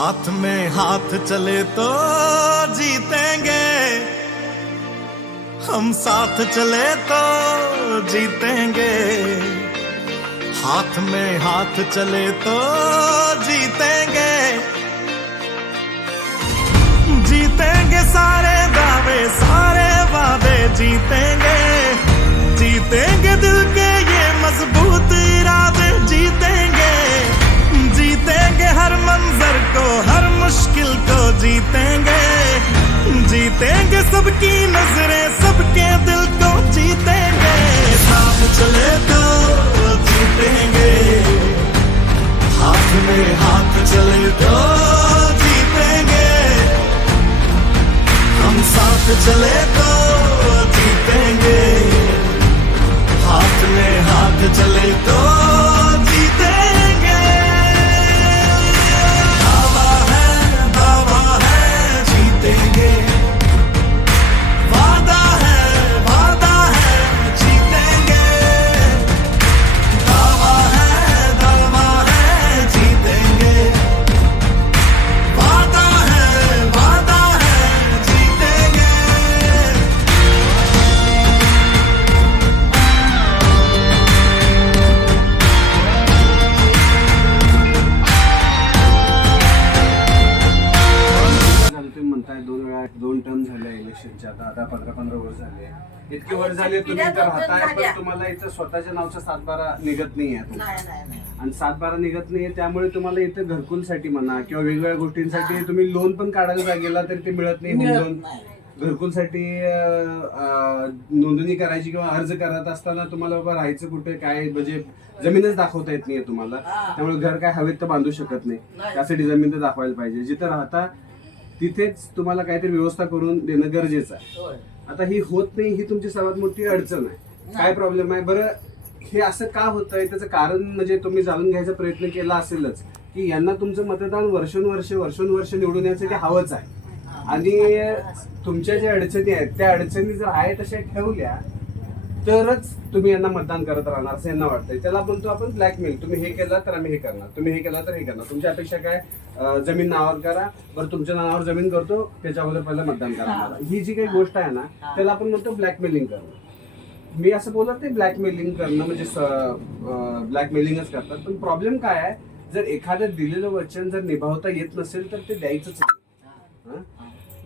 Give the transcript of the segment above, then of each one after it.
हाथ में हाथ चले तो जीतेंगे, हम साथ चले तो जीतेंगे। हाथ में हाथ चले तो जीतेंगे, जीतेंगे सारे दावे सारे वादे जीतेंगे। जीतेंगे दिल के ये मजबूत इरादे जीतेंगे। जीतेंगे हर मंजर को हर मुश्किल को जीतेंगे। जीतेंगे सबकी नजरें सबके दिल को जीतेंगे। साथ चले तो जीतेंगे, हाथ में हाथ चले तो जीतेंगे। हम साथ चले तो जीतेंगे, हाथ में हाथ चले तो जीतेंगे। दावा है जीतेंगे, वादा है जीतेंगे। दावा है जीतेंगे, वादा है जीतेंगे। तुम्ही म्हणताय दोन टर्म झाले इलेक्शनच्या, आता 15 वर्ष झाले. इतके वर्ष झाले तुम्ही इथं राहताय, पण तुम्हाला इथं स्वतःच्या नावचा 7-12 निघत नाही आहे. आणि 7-12 निघत नाहीये, त्यामुळे तुम्हाला इथं घरकुलसाठी म्हणा किंवा वेगवेगळ्या गोष्टींसाठी तुम्ही लोन पण काढायला गेला तरी ते मिळत नाही. होम लोन घरकुलसाठी नोंदणी करायची किंवा अर्ज करत असताना तुम्हाला बाबा राहायचं कुठे काय म्हणजे जमीनच दाखवता येत नाहीये तुम्हाला. त्यामुळे घर काय हवेत तर बांधू शकत नाही, त्यासाठी जमीन तर दाखवायला पाहिजे. जिथं राहता तिथेच तुम्हाला काहीतरी व्यवस्था करून देणं गरजेचं आहे. आता ही होत नाही, ही तुमची सर्वात मोठी अडचण आहे. काय प्रॉब्लेम आहे बरं, हे असं का होतंय त्याचं कारण म्हणजे तुम्ही जाणून घ्यायचा प्रयत्न केला असेलच की यांना तुमचं मतदान वर्षोनुवर्ष निवडून यासाठी हवंच आहे. आणि तुमच्या ज्या अडचणी आहेत त्या अडचणी जर आहे तशा ठेवल्या तरच तुम्ही यांना मतदान करत राहणार असं यांना वाटतंय. त्याला म्हणतो आपण ब्लॅकमेल. तुम्ही हे केलं तर आम्ही हे करणार, तुम्ही हे केलं तर हे करणार. तुमच्या अपेक्षा काय, जमीन नावावर करा, बरं तुमच्या नावावर जमीन करतो त्याच्यावर पहिलं मतदान करा मला. ही जी काही गोष्ट आहे ना त्याला आपण म्हणतो ब्लॅकमेलिंग करणं. मी असं बोलत नाही ब्लॅकमेलिंग करणं म्हणजे ब्लॅकमेलिंगच करतात, पण प्रॉब्लेम काय आहे, जर एखादं दिलेलं वचन जर निभावता येत नसेल तर ते द्यायचंच नाही.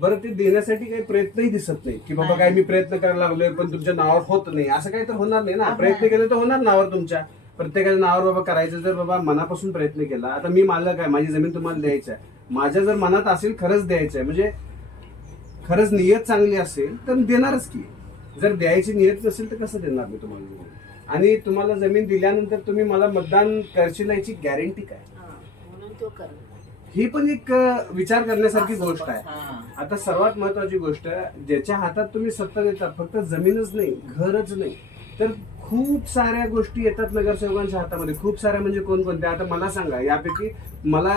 बरं ते देण्यासाठी काही प्रयत्नही दिसत नाही की बाबा काय मी प्रयत्न करायला लागलोय पण तुमच्या नावावर होत नाही, असं काही तर होणार नाही ना. प्रयत्न केले तर होणार नावावर तुमच्या, प्रत्येकाच्या नावावर बाबा करायचं. जर बाबा मनापासून प्रयत्न केला, आता मी मालक आहे, माझी जमीन तुम्हाला द्यायची आहे, माझ्या जर मनात असेल खरंच द्यायचं आहे म्हणजे खरंच नियत चांगली असेल तर देणारच की. जर द्यायची नियत नसेल तर कसं देणार मी तुम्हाला जमीन. आणि तुम्हाला जमीन दिल्यानंतर तुम्ही मला मतदान करशील याची गॅरंटी काय, ही पण एक विचार करण्यासारखी गोष्ट आहे. आता सर्वात महत्वाची गोष्ट, ज्याच्या हातात तुम्ही सत्ता देतात फक्त जमीनच नाही घरच नाही तर खूप साऱ्या गोष्टी येतात नगरसेवकांच्या हातामध्ये. खूप साऱ्या म्हणजे कोणकोणत्या, आता मला सांगा. यापैकी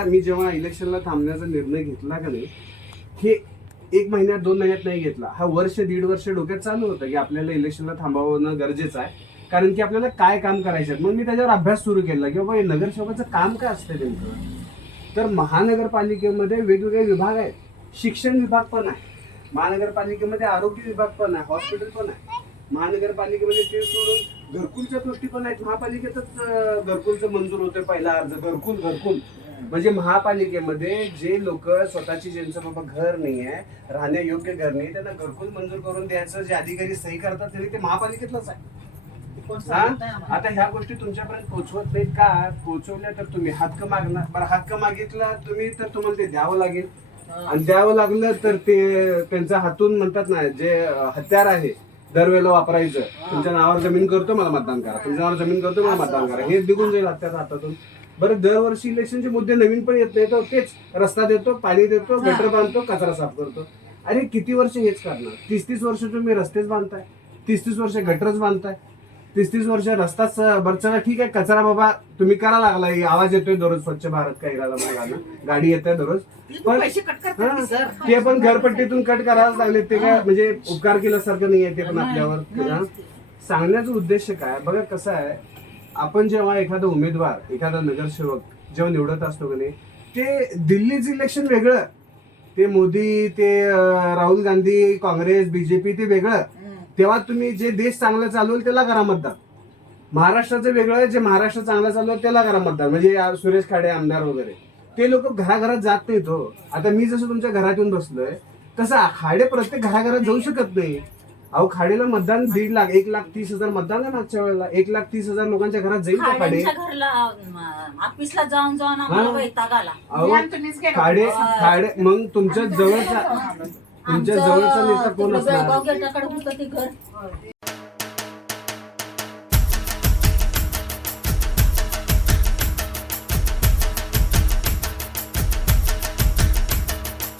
मी जेव्हा इलेक्शनला थांबण्याचा निर्णय घेतला का नाही, हे 1 महिन्यात 2 महिन्यात नाही घेतला, हा वर्ष 1.5 वर्ष डोक्यात चालू होतं की आपल्याला इलेक्शनला थांबवणं गरजेचं आहे. कारण की आपल्याला काय काम करायचं आहे. मग मी त्याच्यावर अभ्यास सुरू केला की बाबा हे नगरसेवकाचं काम काय असतं नेमकं. तर महानगरपालिकेमध्ये वेगवेगळे विभाग आहेत. शिक्षण विभाग पण आहे महानगरपालिकेमध्ये, आरोग्य विभाग पण आहे, हॉस्पिटल पण आहे महानगरपालिकेमध्ये. ते सोडून घरकुलच्या गोष्टी पण आहेत. महापालिकेतच घरकुलचं मंजूर होतं पहिला अर्ज. घरकुल म्हणजे महापालिकेमध्ये जे लोक स्वतःची ज्यांचं बाबा घर नाही आहे, राहण्यायोग्य घर नाही, त्यांना घरकुल मंजूर करून द्यायचं जे अधिकारी सही करतात तरी ते महापालिकेतलंच आहे. आता ह्या गोष्टी तुमच्यापर्यंत पोहोचवत नाहीत का, पोहोचवल्या तर तुम्ही हक्क मागणार. बरं हक्क मागितला तुम्ही तर तुम्हाला ते द्यावं लागेल. आणि द्यावं लागलं तर ते त्यांच्या हातून म्हणतात ना जे हत्यार आहे दरवेळेला वापरायचं. तुमच्या नावावर जमीन करतो मला मतदान करा, तुमच्या नावावर जमीन करतो मला मतदान करा, हे निघून जाईल हत्यार हातातून. बरं दरवर्षी इलेक्शनचे मुद्दे नवीन पण येत नाही, तेच रस्ता देतो, पाणी देतो, गटर बांधतो, कचरा साफ करतो. अरे किती वर्ष हेच करणार. 30-30 वर्ष तुम्ही रस्तेच बांधताय, 30-30 वर्ष गटरच बांधताय, 30-30 वर्ष रस्ताच. बरं ठीक आहे, कचरा बाबा तुम्ही करा लागला, आवाज येतोय दररोज स्वच्छ भारत काय गाडी येते दररोज, पण ते पण घरपट्टीतून कट करायला लागले. ते काय म्हणजे उपकार केल्यासारखं नाही आहे ते पण आपल्यावर. सांगण्याचा उद्देश काय बघा, कसं आहे, आपण जेव्हा एखादा उमेदवार एखादा नगरसेवक जेव्हा निवडत असतो की नाही, ते दिल्लीचं इलेक्शन वेगळं, ते मोदी, ते राहुल गांधी, काँग्रेस, बीजेपी ते वेगळं. तेव्हा तुम्ही जे देश चांगला चालू होईल त्याला करा मतदान. महाराष्ट्राचं वेगळं आहे, जे महाराष्ट्र चांगला चालू आहे त्याला करा मतदान. म्हणजे सुरेश खाडे आमदार वगैरे ते लोक घराघरात जात नाहीत हो. आता मी जसं तुमच्या घरात येऊन बसलोय तसं खाडे प्रत्येक घराघरात जाऊ शकत नाही. अहो खाडेला मतदान 1.5 लाख 1,30,000 मतदान आहे मागच्या वेळेला. 1,30,000 लोकांच्या घरात जाईल का खाडे? ऑफिसला जाऊन आम्हाला वैताग आला. अहो खाडे मग तुमच्या जवळचा नेता कोण असणार? बेळगाव गेटाकडे होतं ते घर.